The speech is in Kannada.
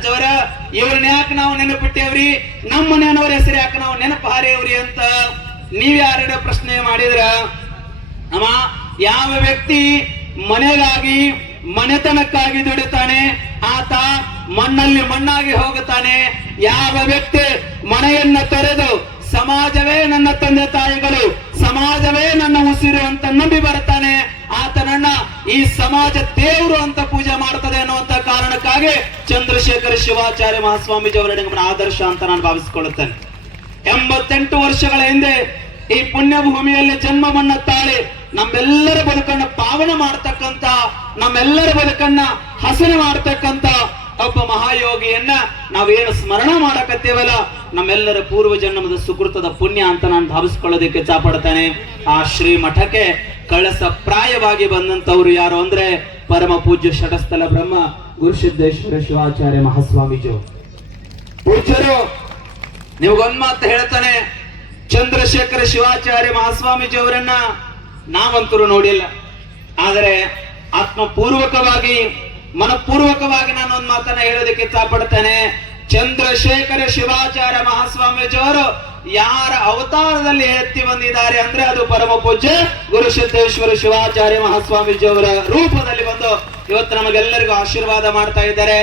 ಅಜ್ಜವರ ಇವ್ರನ್ನ ಯಾಕೆ ನಾವು ನೆನಪಿಟ್ಟೇವ್ರಿ, ನಮ್ಮ ಮನೆಯವ್ರ ಹೆಸರು ಯಾಕೆ ನಾವು ನೆನಪು ಹಾರೇವ್ರಿ ಅಂತ ನೀವ್ಯಾರ ಪ್ರಶ್ನೆ ಮಾಡಿದ್ರ, ಅಮ್ಮ ಯಾವ ವ್ಯಕ್ತಿ ಮನೆಗಾಗಿ ಮನೆತನಕ್ಕಾಗಿ ದುಡಿತಾನೆ ಆತ ಮಣ್ಣಲ್ಲಿ ಮಣ್ಣಾಗಿ ಹೋಗುತ್ತಾನೆ. ಯಾವ ವ್ಯಕ್ತಿ ಮನೆಯನ್ನ ತೊರೆದು ಸಮಾಜವೇ ನನ್ನ ತಂದೆ ತಾಯಿಗಳು, ಸಮಾಜವೇ ನನ್ನ ಉಸಿರು ಅಂತ ನಂಬಿ ಬರ್ತಾನೆ, ಆತನನ್ನ ಈ ಸಮಾಜ ದೇವರು ಅಂತ ಪೂಜೆ ಮಾಡ್ತದೆ ಅನ್ನುವಂತ ಕಾರಣಕ್ಕಾಗಿ ಚಂದ್ರಶೇಖರ ಶಿವಾಚಾರ್ಯ ಮಹಾಸ್ವಾಮೀಜಿ ಅವರ ನಮ್ಮ ಆದರ್ಶ ಅಂತ ನಾನು ಭಾವಿಸಿಕೊಳ್ಳುತ್ತೇನೆ. 88 ವರ್ಷಗಳ ಹಿಂದೆ ಈ ಪುಣ್ಯ ಭೂಮಿಯಲ್ಲಿ ಜನ್ಮವನ್ನ ತಾಳಿ ನಮ್ಮೆಲ್ಲರ ಬದುಕನ್ನ ಪಾವನ ಮಾಡ್ತಕ್ಕಂತ, ನಮ್ಮೆಲ್ಲರ ಬದುಕನ್ನ ಹಸನ ಮಾಡ್ತಕ್ಕಂತ ಒಬ್ಬ ಮಹಾಯೋಗಿಯನ್ನ ನಾವೇನು ಸ್ಮರಣ ಮಾಡಕತ್ತೇವಲ್ಲ, ನಮ್ಮೆಲ್ಲರ ಪೂರ್ವ ಜನ್ಮದ ಸುಕೃತದ ಪುಣ್ಯ ಅಂತ ನಾನು ಭಾವಿಸ್ಕೊಳ್ಳೋದಕ್ಕೆ ಚಾಪಡ್ತಾನೆ. ಆ ಶ್ರೀ ಮಠಕ್ಕೆ ಕಳಸ ಪ್ರಾಯವಾಗಿ ಬಂದಂತವ್ರು ಯಾರು ಅಂದ್ರೆ ಪರಮ ಪೂಜ್ಯ ಷಟಸ್ಥಲ ಬ್ರಹ್ಮ ಗುರುಸಿದ್ದೇಶ್ವರ ಶಿವಾಚಾರ್ಯ ಮಹಾಸ್ವಾಮೀಜಿ ಪೂಜ್ಯರು. ನಿಮಗೊಂದ್ ಮಾತು ಹೇಳ್ತಾನೆ, ಚಂದ್ರಶೇಖರ ಶಿವಾಚಾರ್ಯ ಮಹಾಸ್ವಾಮೀಜಿ ಅವರನ್ನ ನಾವಂತರೂ ನೋಡಿಲ್ಲ, ಆದರೆ ಆತ್ಮಪೂರ್ವಕವಾಗಿ ಮನಪೂರ್ವಕವಾಗಿ ನಾನು ಒಂದು ಮಾತನ್ನ ಹೇಳೋದಕ್ಕೆ ಇಷ್ಟಪಡ್ತೇನೆ. ಚಂದ್ರಶೇಖರ ಶಿವಾಚಾರ್ಯ ಮಹಾಸ್ವಾಮೀಜಿ ಅವರು ಯಾರ ಅವತಾರದಲ್ಲಿ ಎತ್ತಿ ಬಂದಿದ್ದಾರೆ ಅಂದ್ರೆ ಅದು ಪರಮ ಪೂಜ್ಯ ಗುರುಸಿದ್ದೇಶ್ವರ ಶಿವಾಚಾರ್ಯ ಮಹಾಸ್ವಾಮೀಜಿ ಅವರ ರೂಪದಲ್ಲಿ ಬಂದು ಇವತ್ತು ನಮಗೆಲ್ಲರಿಗೂ ಆಶೀರ್ವಾದ ಮಾಡ್ತಾ ಇದ್ದಾರೆ.